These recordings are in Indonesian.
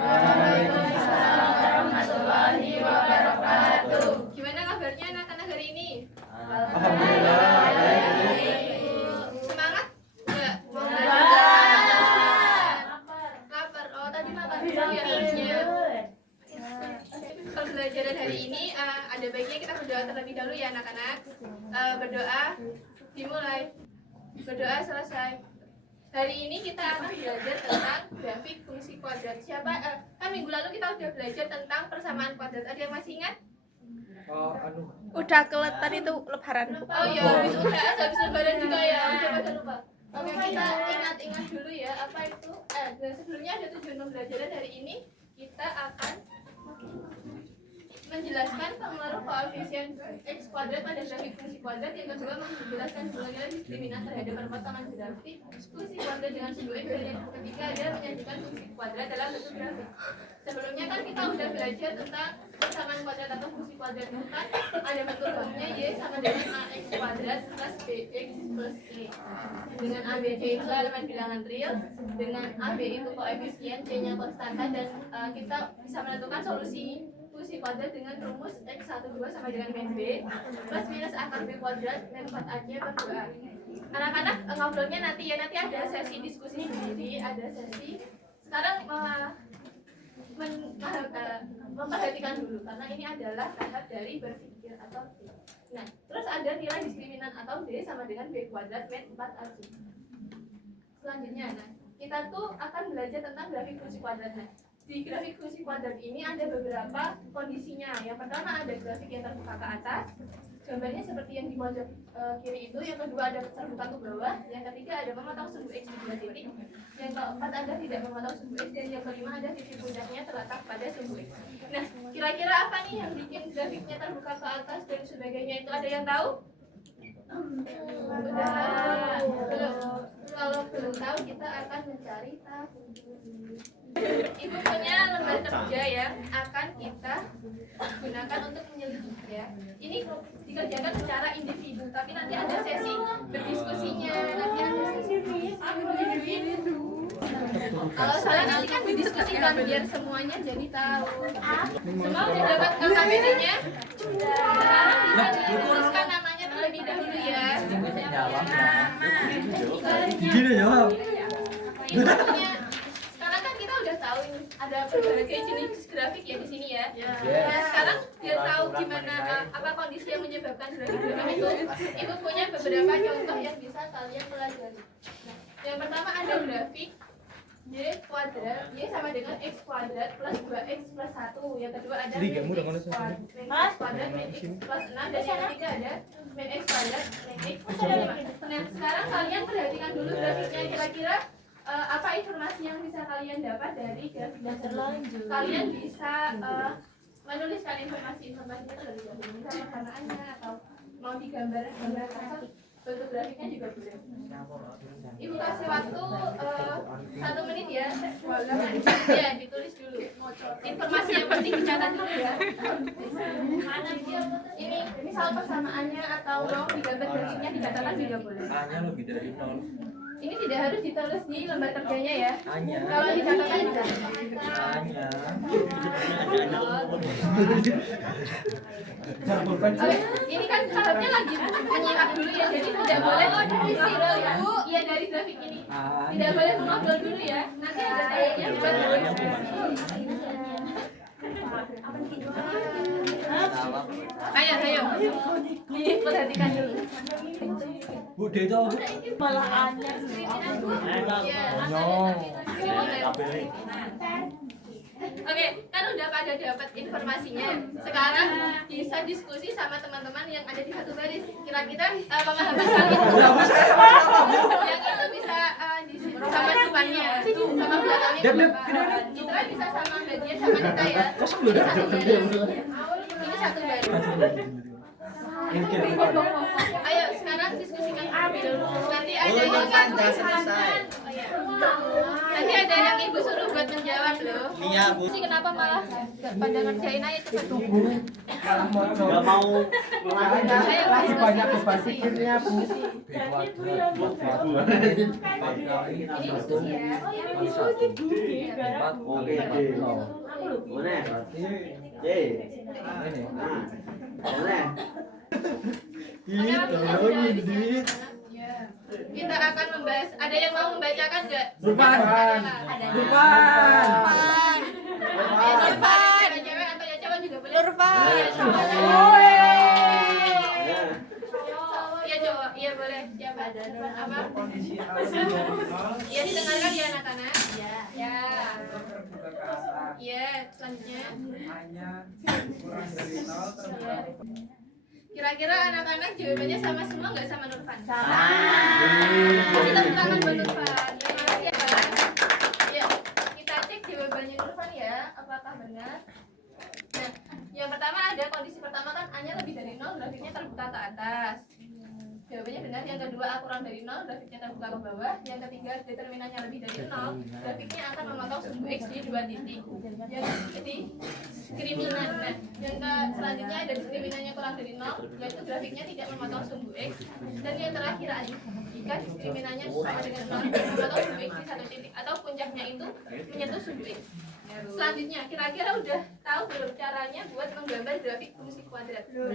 Waalaikumsalam warahmatullahi wabarakatuh. Gimana kabarnya anak-anak hari ini? Alhamdulillah. Semangat? Enggak? Lapar. Oh, tadi makan dulu ya harusnya. Pembelajaran hari ini ada baiknya kita berdoa terlebih dahulu ya anak-anak. Berdoa dimulai. Berdoa selesai. Hari ini kita akan belajar tentang grafik fungsi kuadrat. Siapa? Kan minggu lalu kita udah belajar tentang persamaan kuadrat. Ada yang masih ingat? Udah keletan itu lebaran. Oh iya, habis lebaran juga ya. Udah pada lupa. Oke, kita ingat-ingat dulu ya apa itu. Dan sebelumnya ada tujuan pembelajaran hari ini. Kita akan menjelaskan pengaruh koefisien x kuadrat pada grafik fungsi kuadrat. Yang kedua, menjelaskan nilai diskriminasi terhadap perpotongan grafik fungsi kuadrat dengan sumbu x. Dan yang ketiga ada menyajikan fungsi kuadrat dalam bentuk grafik. Sebelumnya kan kita udah belajar tentang persamaan kuadrat atau fungsi kuadrat itu kan ada bentuk barunya y sama dengan ax kuadrat plus bx plus c. Dengan a, b, c itu elemen bilangan real, dengan a, b itu koefisien, c-nya konstanta, dan kita bisa menentukan solusi fungsi kuadrat dengan rumus x12 sama dengan min b plus minus akar b kuadrat min 4ac per 2a. Anak-anak ngobrolnya nanti ya, nanti ada sesi diskusi sendiri, ada sesi. Sekarang memperhatikan dulu karena ini adalah tahap dari berpikir atau D. Nah, terus ada nilai diskriminan atau D sama dengan b kuadrat min 4ac. Selanjutnya, nah kita tuh akan belajar tentang grafik fungsi kuadrat. Nah, di grafik fungsi kuadrat ini ada beberapa kondisinya. Yang pertama ada grafik yang terbuka ke atas, gambarnya seperti yang di pojok kiri itu. Yang kedua ada terbuka ke bawah. Yang ketiga ada memotong sumbu x di 2 titik. Yang keempat ada tidak memotong sumbu x. Dan yang kelima ada titik puncaknya terletak pada sumbu x. Nah, kira-kira apa nih yang bikin grafiknya terbuka ke atas dan sebagainya itu, ada yang tahu? Udah belum? Kalau belum tahu kita akan mencari tahu. Ibu punya lembar kerja yang akan kita gunakan untuk menyelidiki ya. Ini dikerjakan secara individu, tapi nanti ada sesi berdiskusinya. Nanti ada sesi kalau salah nanti kan didiskusikan biar semuanya jadi tahu. Semua udah dapat KKBD-nya? Sekarang bisa dituliskan namanya terlebih dahulu ya. Gini jawab. Sekarang kan kita udah tahu ini ada berbagai jenis grafik ya di sini ya. Nah, sekarang biar tahu gimana apa kondisi yang menyebabkan grafik itu, ibu punya beberapa contoh yang bisa kalian pelajari. Nah, yang pertama ada grafik y kuadrat, y sama dengan x kuadrat plus 2x plus 1. Yang kedua ada min x kuadrat min x plus 6. Dan yang ketiga ada min x kuadrat min x plus 5. Nah, sekarang kalian perhatikan dulu grafiknya. Kira-kira apa informasi yang bisa kalian dapat dari grafik tersebut? Kalian bisa menuliskan informasi-informasinya terlebih dahulu, misalnya warnaannya atau mau digambar kasar, bentuk grafiknya juga boleh. Ibu kasih waktu 1 menit ya. Ya, ditulis dulu. Informasi yang penting dicatat dulu ya. Ini misal persamaannya atau mau digambar grafiknya dicatatkan juga boleh. Hanya lebih dari 0. Ini tidak harus ditulis di lembar kerjanya ya. Hanya. Kalau dicatatkan juga. Hanya. Ini kan tahapnya lagi menyimak dulu ya, jadi tidak boleh mengobrol ya. Iya, dari grafik ini tidak boleh mengobrol dulu ya. Nanti ada tahapnya buat ayo perhatikan dulu. Bu Dedo. Malah aneh. Oke, kan udah pada dapat informasinya. Sekarang bisa diskusi sama teman-teman yang ada di satu baris. Kira-kira pemahaman kalian yang itu bisa sama depannya, sama belakangnya. Citra bisa sama bagian sama kita ya. Ini satu baris. Ayo sekarang diskusikan dulu. Nanti ada yang kan selesai. Nanti ada yang ibu suruh buat menjawab loh. Iya, Bu. Sih kenapa malah nggak pada ngerjain aja cepet. Nggak mau Ayo, banyak beban pikirnya, Bu. Ini diskusi ya. Oke, boleh. Ye. Boleh. Kita akan membahas. Ada yang mau membacakan nggak? Nurfan. Ada. Nurfan. Nurfan. Cewek atau ya cowok juga boleh. Nurfan. Iya cowok, iya boleh. Siapa? Apa? Iya didengarkan ya anak-anak. Iya. Ya. Iya, selanjutnya. Kira-kira anak-anak jawabannya sama semua nggak sama Nurfan? Sama. Kasih tepuk tangan buat Nurfan. Terima kasih ya Pak. Ya, kita cek jawabannya Nurfan ya, apakah benar? Nah, yang pertama ada kondisi pertama kan A-nya lebih dari 0, grafiknya terbuka ke atas. Jawabannya benar. Yang kedua A kurang dari 0, grafiknya terbuka ke bawah. Yang ketiga determinannya lebih dari 0, grafiknya akan memotong sumbu X di 2 titik. Yang diskriminan. Nah, yang selanjutnya ada diskriminannya kurang dari 0, yaitu grafiknya tidak memotong sumbu X. Dan yang terakhir ada jika diskriminannya sama dengan 0, memotong sumbu X di 1 titik atau puncaknya itu menyentuh sumbu X. Selanjutnya, kira-kira udah tahu belum caranya buat menggambar grafik fungsi kuadrat? Belum.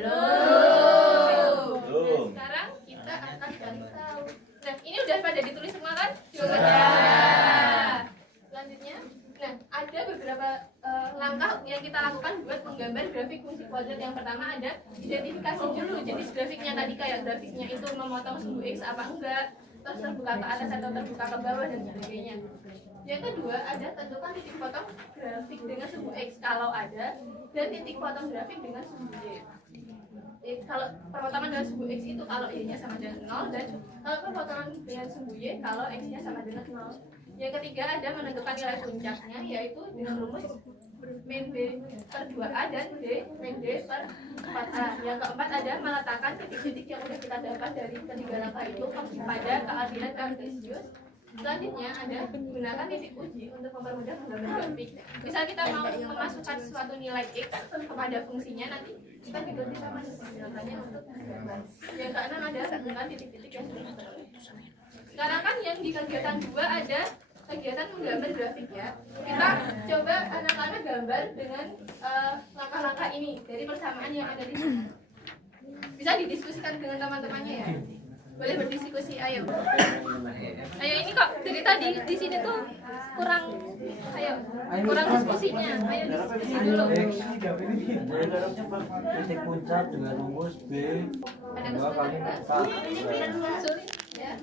Sekarang kita akan cari tahu. Nah, ini udah pada ditulis semua kan? Jawabannya. Selanjutnya, nah ada beberapa langkah yang kita lakukan buat menggambar grafik fungsi kuadrat. Yang pertama ada identifikasi dulu. Jadi grafiknya tadi kayak grafiknya itu memotong sumbu X apa enggak, terus terbuka ke atas atau terbuka ke bawah dan sebagainya. Yang kedua ada tentukan titik potong grafik dengan sumbu X kalau ada, dan titik potong grafik dengan sumbu Y. Kalau perpotongan dengan sumbu X itu kalau Y-nya sama dengan 0, dan kalau perpotongan dengan sumbu Y kalau X-nya sama dengan 0. Yang ketiga ada menentukan nilai puncaknya, yaitu dengan rumus min B per 2A dan min D per 4A. Yang keempat ada meletakkan titik-titik yang udah kita dapat dari ketiga langkah itu pada keadilan kartesius. Selanjutnya ada gunakan titik uji untuk mempermudah menggambar grafik. Misal kita mau memasukkan suatu nilai X kepada fungsinya, nanti kita juga bisa menggunakannya untuk menggambar. Yang keenam ada gunakan titik-titik yang sudah. Sekarang kan yang di kegiatan 2 ada kegiatan menggambar grafik ya. Kita coba anak-anak gambar dengan langkah-langkah ini dari persamaan yang ada di sini. Bisa didiskusikan dengan teman-temannya ya. Boleh berdiskusi, ayo. Ayo ini kok dari tadi di sini tuh kurang diskusinya. Ayo diskusi dulu. Titik puncak dengan rumus B Ada 2 kali 4. Sulit ya.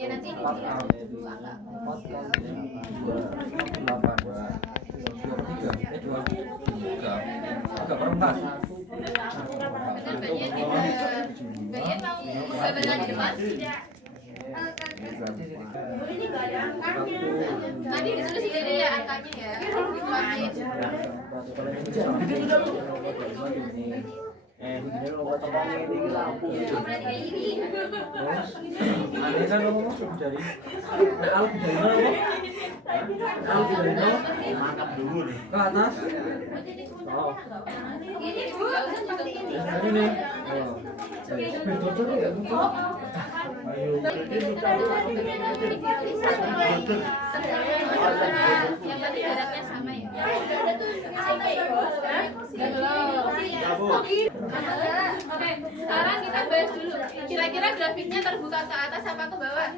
Ya nanti ini dulu angka. Benar bagian bagian mau gambarkan di depan. Nanti ditulis sendiri ya angkanya ya. Dibuatin. Mantap dulu nih. Ke atas. Oh. Ini juga usah Ini. yang tadi jaraknya sama ya. Oke, sekarang kita bahas dulu. Kira-kira grafiknya terbuka ke atas apa ke bawah?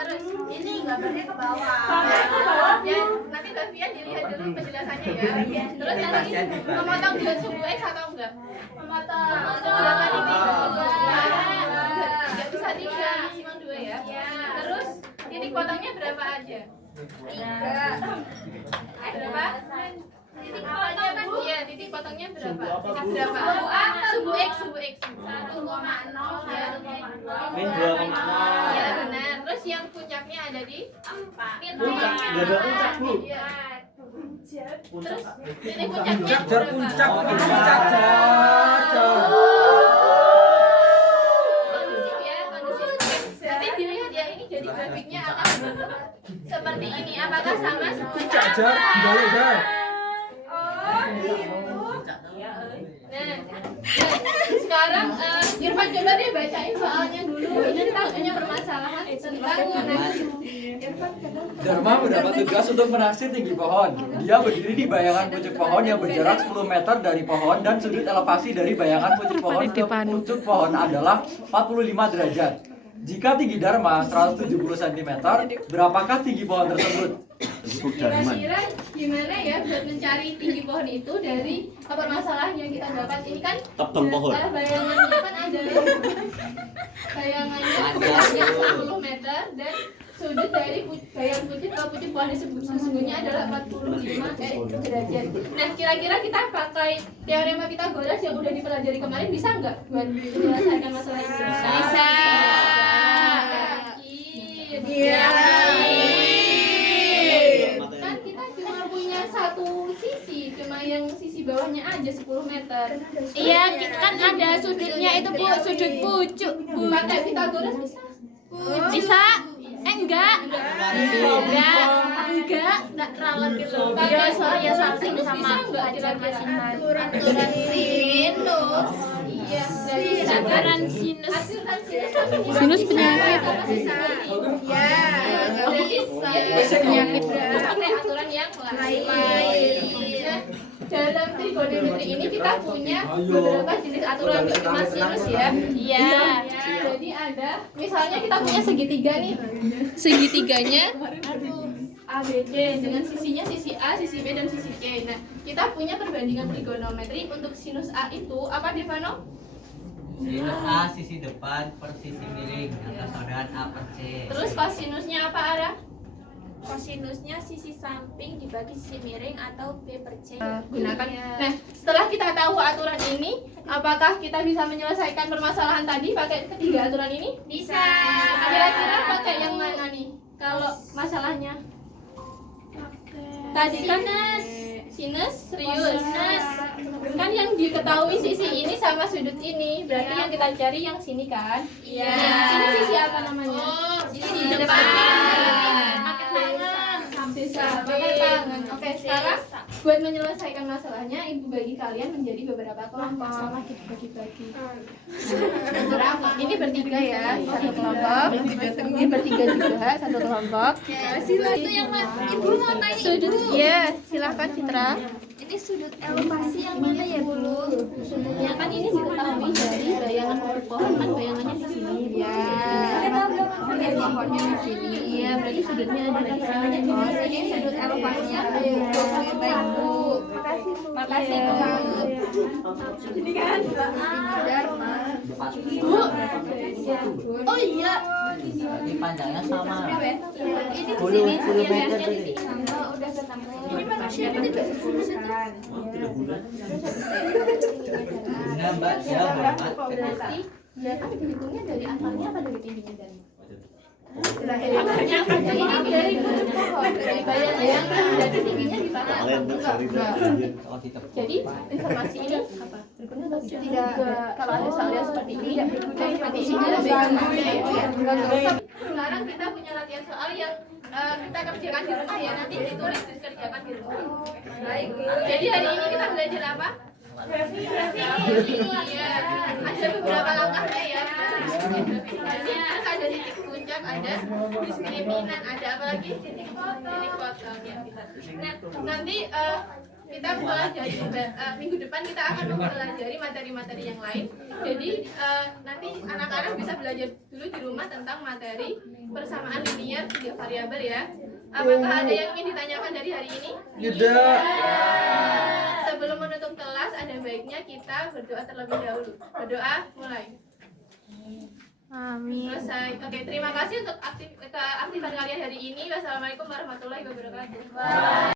Terus Ini gambarnya ke bawah. ya, nanti Davia dilihat dulu penjelasannya ya. Terus nanti memotong dengan sumbu X atau enggak? Memotong. Berapa titik? Enggak bisa 3, maksimal 2 ya. Terus titik potongnya berapa aja? 3. Berapa? Titik potongnya kan iya, titik potongnya berapa? Berapa? Sumbu X. 1,0 ya. Min 2,0. Ya benar. Terus yang puncaknya ada di 4. Puncak, nggak ada puncak, Bu. Iya. Terus ini puncaknya Jar puncak kondusif ya, kondusif. Nanti dilihat ya, ini jadi grafiknya akan seperti ini. Apakah sama semua? Jar balik Jar. Nah, sekarang Irfan coba deh bacain soalnya dulu. Ini kita punya permasalahan tentang Dharma mendapat tugas untuk menaksir tinggi pohon. Dia berdiri di bayangan pucuk pohon yang berjarak 10 meter dari pohon dan sudut elevasi dari bayangan pucuk pohon ke pucuk pohon adalah 45 derajat. Jika tinggi Dharma 170 cm, berapakah tinggi pohon tersebut? kira-kira gimana ya buat mencari tinggi pohon itu dari permasalahan yang kita dapat ini kan Tebang pohon. bayangannya kan ada bayangannya 10 meter dan sudut dari bayangan pucuk ke pucuk pohon sesungguhnya adalah 45 derajat. Nah kira-kira kita pakai teorema Pythagoras yang udah dipelajari kemarin bisa nggak buat menyelesaikan masalah ini? Bisa. Iya. Kan kita cuma punya satu sisi, cuma yang sisi bawahnya aja 10 meter. Iya, kan ada sudutnya itu Bu, sudut pucuk. Pakai Pythagoras bisa? Bisa? Enggak ralat gitu. Pakai Soalnya samping sinus sama bisa nggak acuan kira-kira? masihan. Sinus. Iya, dari Aturan sinus. Sinus penyakit. Iya. Jadi penyakit pakai aturan yang lain. Nah, dalam trigonometri ini kita punya beberapa jenis aturan untuk lima sinus ya. Iya. Jadi ada, misalnya kita punya segitiga nih. Segitiganya ABC dengan sisinya sisi A, sisi B dan sisi C. Nah, kita punya perbandingan trigonometri untuk sinus A itu apa Devano? Sinus A sisi depan per sisi miring atau saudaraan A per C. Terus kosinusnya apa Ara? Kosinusnya sisi samping dibagi sisi miring atau B per C. Gunakan. Nah, setelah kita tahu aturan ini, apakah kita bisa menyelesaikan permasalahan tadi pakai ketiga aturan ini? Bisa. Kira-kira pakai yang mana nih? Kalau masalahnya tadi kan sinus serius. Kan yang diketahui sisi ini sama sudut ini, berarti yang kita cari yang sini kan? Iya. Sini sisi apa namanya? Sisi depan. Pakai tangan. Bisa pakai tangan. Oke, sekarang buat menyelesaikan masalahnya, ibu bagi kalian menjadi beberapa kelompok. Sama kita bagi-bagi. Berapa? Ini bertiga ya, satu kelompok. Ini bertiga juga, satu kelompok. Itu yang Ibu mau tanya. Sudut, ya, silakan Citra. Ini sudut elevasi yang mana ya Bu? Sudutnya kan ini diketahui dari bayangan pohon kan bayangannya di sini. Ya. Pohonnya di sini. Iya, berarti sudutnya ada di sana. Oh, ini sudut elevasinya. Baik Bu. Makasih Bu. Ini kan Dharma. Bu. Oh iya. Berarti panjangnya sama. Ini di 10 sini. meter Di tadi. sini. Oh, udah ketemu. Ini manusia tidak sepuluh itu. Tidak bulan. Nah Mbak, dia hormat. Berarti ya kan dihitungnya dari akarnya apa dari tingginya dan Akarnya ini dari pucuk pohon dari bayangan jadi tingginya di mana? Kalian cari Oh, ditepuk. Jadi informasi ini apa? Berguna atau tidak? Kalau ada soal yang seperti ini tidak berguna seperti ini tidak berguna. Sekarang kita punya latihan soal yang kita kerjakan di rumah ya, nanti ditulis dikerjakan di rumah. Baik. Jadi hari ini kita belajar apa? Iya, ada beberapa langkahnya ya. Terus ada titik puncak, ada diskriminan, ada apa lagi? Titik potong yang kita. Nah, nanti kita mempelajari minggu depan kita akan mempelajari materi-materi yang lain. Jadi nanti anak-anak bisa belajar dulu di rumah tentang materi persamaan linear tiga variabel ya. Apakah ada yang ingin ditanyakan dari hari ini? Tidak. Sebelum menutup kelas, ada baiknya kita berdoa terlebih dahulu. Berdoa, mulai. Amin. Selesai. Oke, terima kasih untuk aktifan kalian hari ini. Wassalamualaikum warahmatullahi wabarakatuh.